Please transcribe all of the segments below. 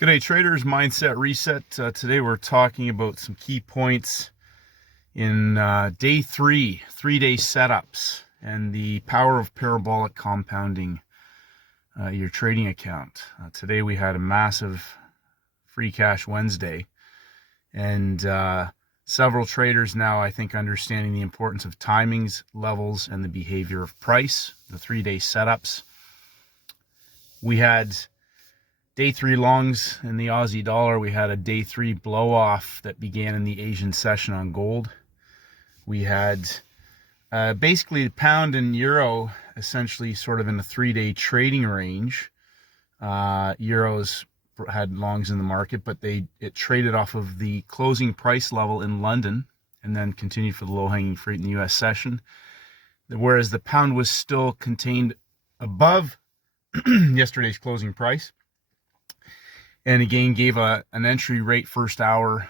G'day traders, Mindset Reset. Today we're talking about some key points in day 3-day setups, and the power of parabolic compounding your trading account. Today we had a massive free cash Wednesday, and several traders now, I think, understanding the importance of timings, levels, and the behavior of price, the 3-day setups. We had Day 3 longs in the Aussie dollar. We had a day 3 blow off that began in the Asian session on gold. We had basically the pound and euro essentially sort of in a 3-day trading range. Euros had longs in the market, but it traded off of the closing price level in London and then continued for the low-hanging fruit in the US session. Whereas the pound was still contained above yesterday's closing price. And again, gave an entry rate first hour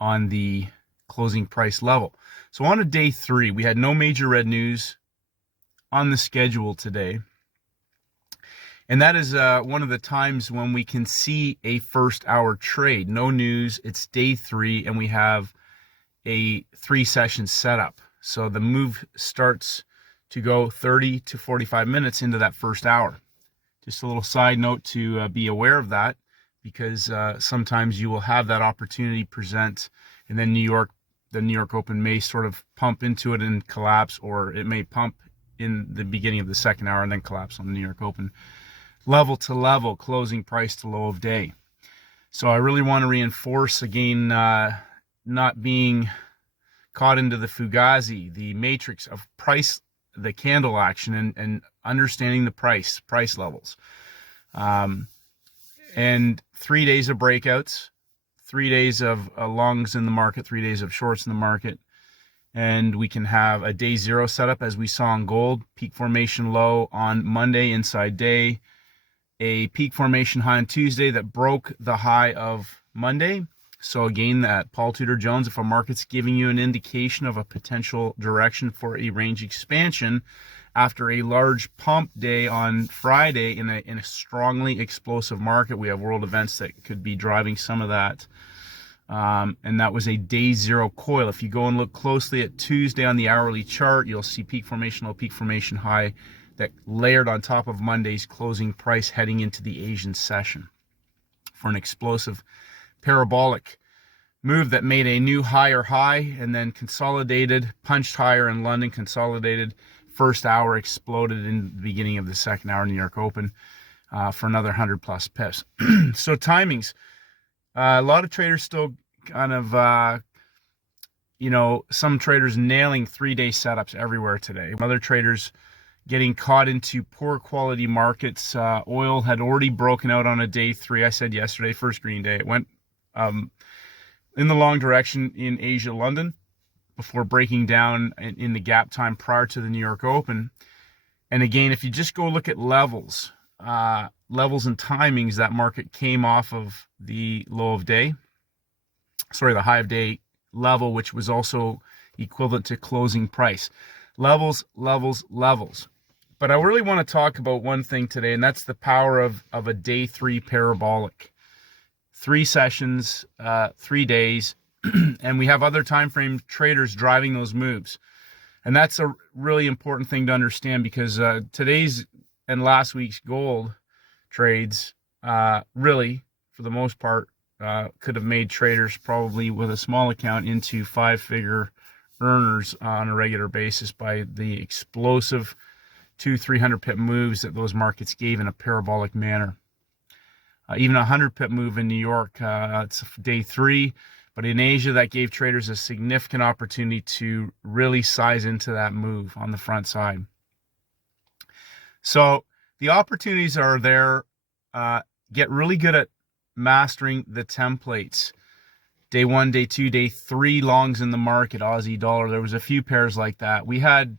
on the closing price level. So on to day 3, we had no major red news on the schedule today. And that is one of the times when we can see a first hour trade. No news, it's day 3, and we have a 3-session setup. So the move starts to go 30 to 45 minutes into that first hour. Just a little side note to be aware of that, because sometimes you will have that opportunity present, and then the New York Open may sort of pump into it and collapse, or it may pump in the beginning of the second hour and then collapse on the New York Open. Level to level, closing price to low of day. So I really want to reinforce again, not being caught into the fugazi, the matrix of price, the candle action, and understanding the price levels. And 3 days of breakouts, 3 days of longs in the market, 3 days of shorts in the market. And we can have a day 0 setup as we saw in gold, peak formation low on Monday, inside day, a peak formation high on Tuesday that broke the high of Monday. So again, that Paul Tudor Jones, if a market's giving you an indication of a potential direction for a range expansion after a large pump day on Friday in a strongly explosive market, we have world events that could be driving some of that. And that was a day 0 coil. If you go and look closely at Tuesday on the hourly chart, you'll see peak formation low, peak formation high that layered on top of Monday's closing price heading into the Asian session for an explosive parabolic move that made a new higher high and then consolidated, punched higher in London, consolidated. First hour exploded in the beginning of the second hour, New York Open, for another 100 plus pips. So timings, a lot of traders still kind of, some traders nailing 3-day setups everywhere today. Other traders getting caught into poor quality markets. Oil had already broken out on a day 3. I said yesterday, first green day. It went in the long direction in Asia, London, before breaking down in the gap time prior to the New York Open. And again, if you just go look at levels and timings, that market came off of the low of day, the high of day level, which was also equivalent to closing price. Levels. But I really want to talk about one thing today, and that's the power of a day 3 parabolic. 3 sessions, 3 days, and we have other time frame traders driving those moves. And that's a really important thing to understand, because today's and last week's gold trades really, for the most part, could have made traders probably with a small account into 5-figure earners on a regular basis by the explosive 200-300 pip moves that those markets gave in a parabolic manner. Even a 100 pip move in New York, it's day 3, but in Asia that gave traders a significant opportunity to really size into that move on the front side. So the opportunities are there. Get really good at mastering the templates. Day 1, day 2, day 3 longs in the market, Aussie dollar. There was a few pairs like that. We had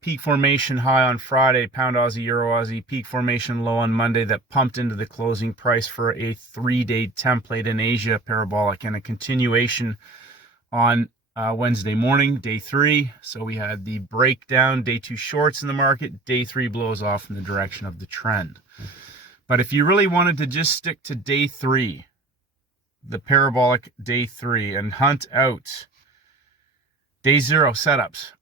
peak formation high on Friday, pound Aussie, euro Aussie, peak formation low on Monday that pumped into the closing price for a 3-day template in Asia parabolic, and a continuation on Wednesday morning, day 3. So we had the breakdown, day 2 shorts in the market, day 3 blows off in the direction of the trend. But if you really wanted to just stick to day 3, the parabolic day 3, and hunt out day 0 setups.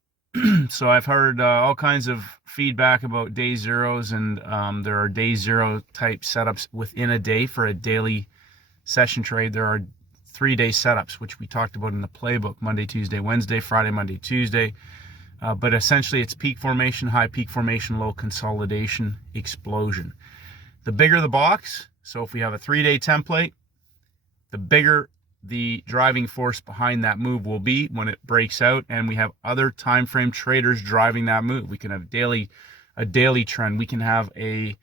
So I've heard all kinds of feedback about day zeros, and there are day 0 type setups within a day for a daily session trade. There are 3-day setups, which we talked about in the playbook: Monday, Tuesday, Wednesday, Friday, Monday, Tuesday. But essentially it's peak formation, high, peak formation, low, consolidation, explosion. The bigger the box, so if we have a 3-day template, the bigger the driving force behind that move will be when it breaks out, and we have other time frame traders driving that move. We can have a daily trend, we can have a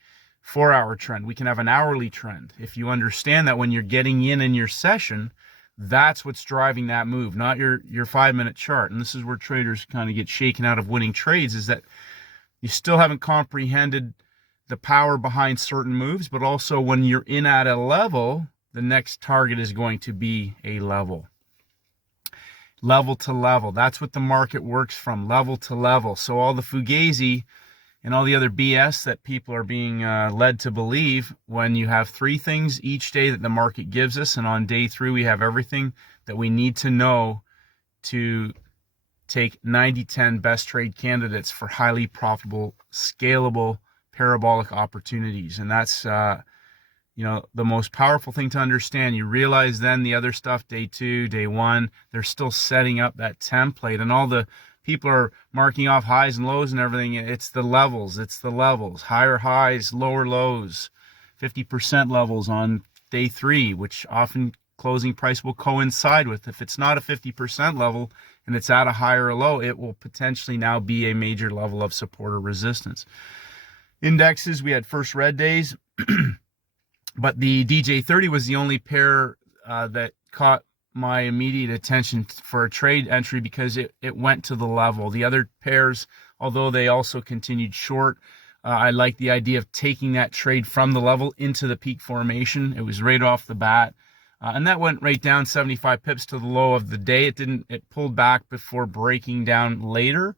4-hour trend, we can have an hourly trend. If you understand that when you're getting in your session, that's what's driving that move, not your 5-minute chart. And this is where traders kind of get shaken out of winning trades, is that you still haven't comprehended the power behind certain moves, but also when you're in at a level, the next target is going to be a level. Level to level. That's what the market works from, level to level. So all the fugazi and all the other BS that people are being led to believe, when you have 3 things each day that the market gives us, and on day 3 we have everything that we need to know to take 90-10 best trade candidates for highly profitable, scalable, parabolic opportunities. And that's the most powerful thing to understand. You realize then the other stuff, day 2, day 1, they're still setting up that template, and all the people are marking off highs and lows and everything. It's the levels, higher highs, lower lows, 50% levels on day 3, which often closing price will coincide with. If it's not a 50% level and it's at a higher low, it will potentially now be a major level of support or resistance. Indexes, we had first red days. But the DJ30 was the only pair that caught my immediate attention for a trade entry, because it went to the level. The other pairs, although they also continued short, I like the idea of taking that trade from the level into the peak formation. It was right off the bat. And that went right down 75 pips to the low of the day. It pulled back before breaking down later,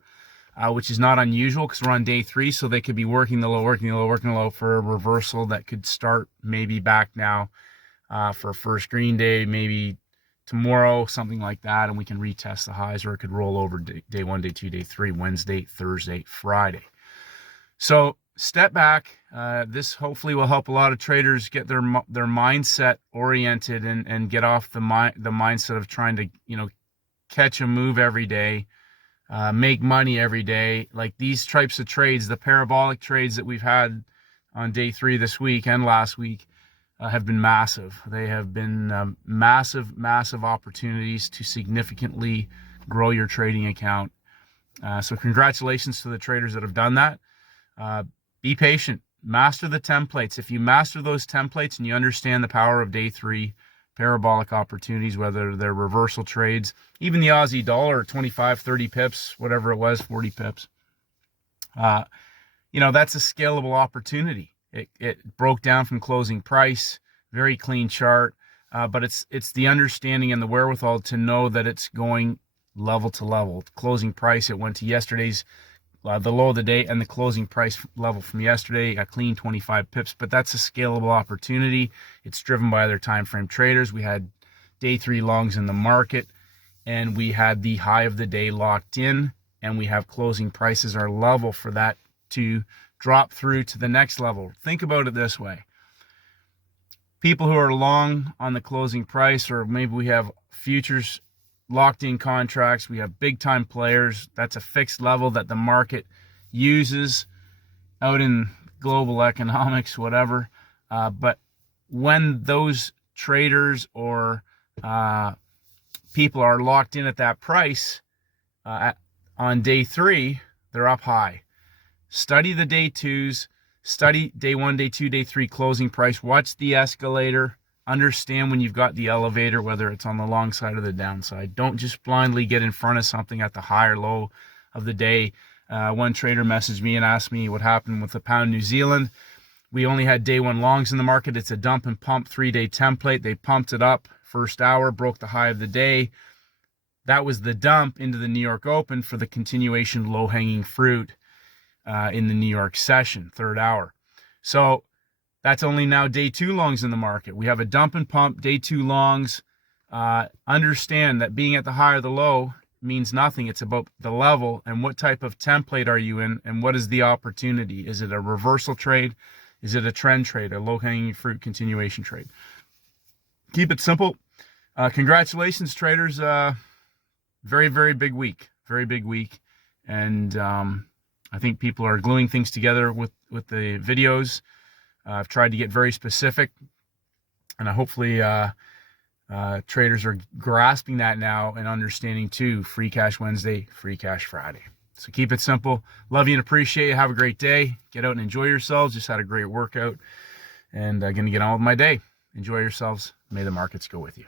which is not unusual because we're on day 3, so they could be working the low for a reversal that could start maybe back now for first green day, maybe tomorrow, something like that, and we can retest the highs, or it could roll over day 1, day 2, day 3, Wednesday, Thursday, Friday. So step back. This hopefully will help a lot of traders get their mindset oriented and get off the mindset of trying to catch a move every day. Make money every day. Like these types of trades, the parabolic trades that we've had on day 3 this week and last week have been massive. They have been massive opportunities to significantly grow your trading account. So congratulations to the traders that have done that. Be patient. Master the templates. If you master those templates and you understand the power of day 3, parabolic opportunities, whether they're reversal trades, even the Aussie dollar, 25, 30 pips, whatever it was, 40 pips. That's a scalable opportunity. It broke down from closing price, very clean chart, but it's the understanding and the wherewithal to know that it's going level to level. Closing price, it went to yesterday's, the low of the day, and the closing price level from yesterday, a clean 25 pips, but that's a scalable opportunity. It's driven by other time frame traders. We had day 3 longs in the market, and we had the high of the day locked in, and we have closing prices are level for that to drop through to the next level. Think about it this way. People who are long on the closing price, or maybe we have futures locked in contracts, we have big time players, that's a fixed level that the market uses out in global economics, whatever. But when those traders or people are locked in at that price on day 3, they're up high. Study the day 2s, study day 1, day 2, day 3 closing price, watch the escalator. Understand when you've got the elevator, whether it's on the long side or the downside. Don't just blindly get in front of something at the high or low of the day. One trader messaged me and asked me what happened with the pound New Zealand. We only had day 1 longs in the market. It's a dump and pump 3-day template. They pumped it up first hour, broke the high of the day. That was the dump into the New York Open for the continuation low-hanging fruit in the New York session, third hour. So That's only now day 2 longs in the market. We have a dump and pump, day 2 longs. Understand that being at the high or the low means nothing. It's about the level and what type of template are you in and what is the opportunity. Is it a reversal trade? Is it a trend trade, a low-hanging fruit continuation trade? Keep it simple. Congratulations, traders. Very, very big week. Very big week. And I think people are gluing things together with the videos. I've tried to get very specific, and hopefully traders are grasping that now and understanding too. Free Cash Wednesday, Free Cash Friday. So keep it simple. Love you and appreciate you. Have a great day. Get out and enjoy yourselves. Just had a great workout, and going to get on with my day. Enjoy yourselves. May the markets go with you.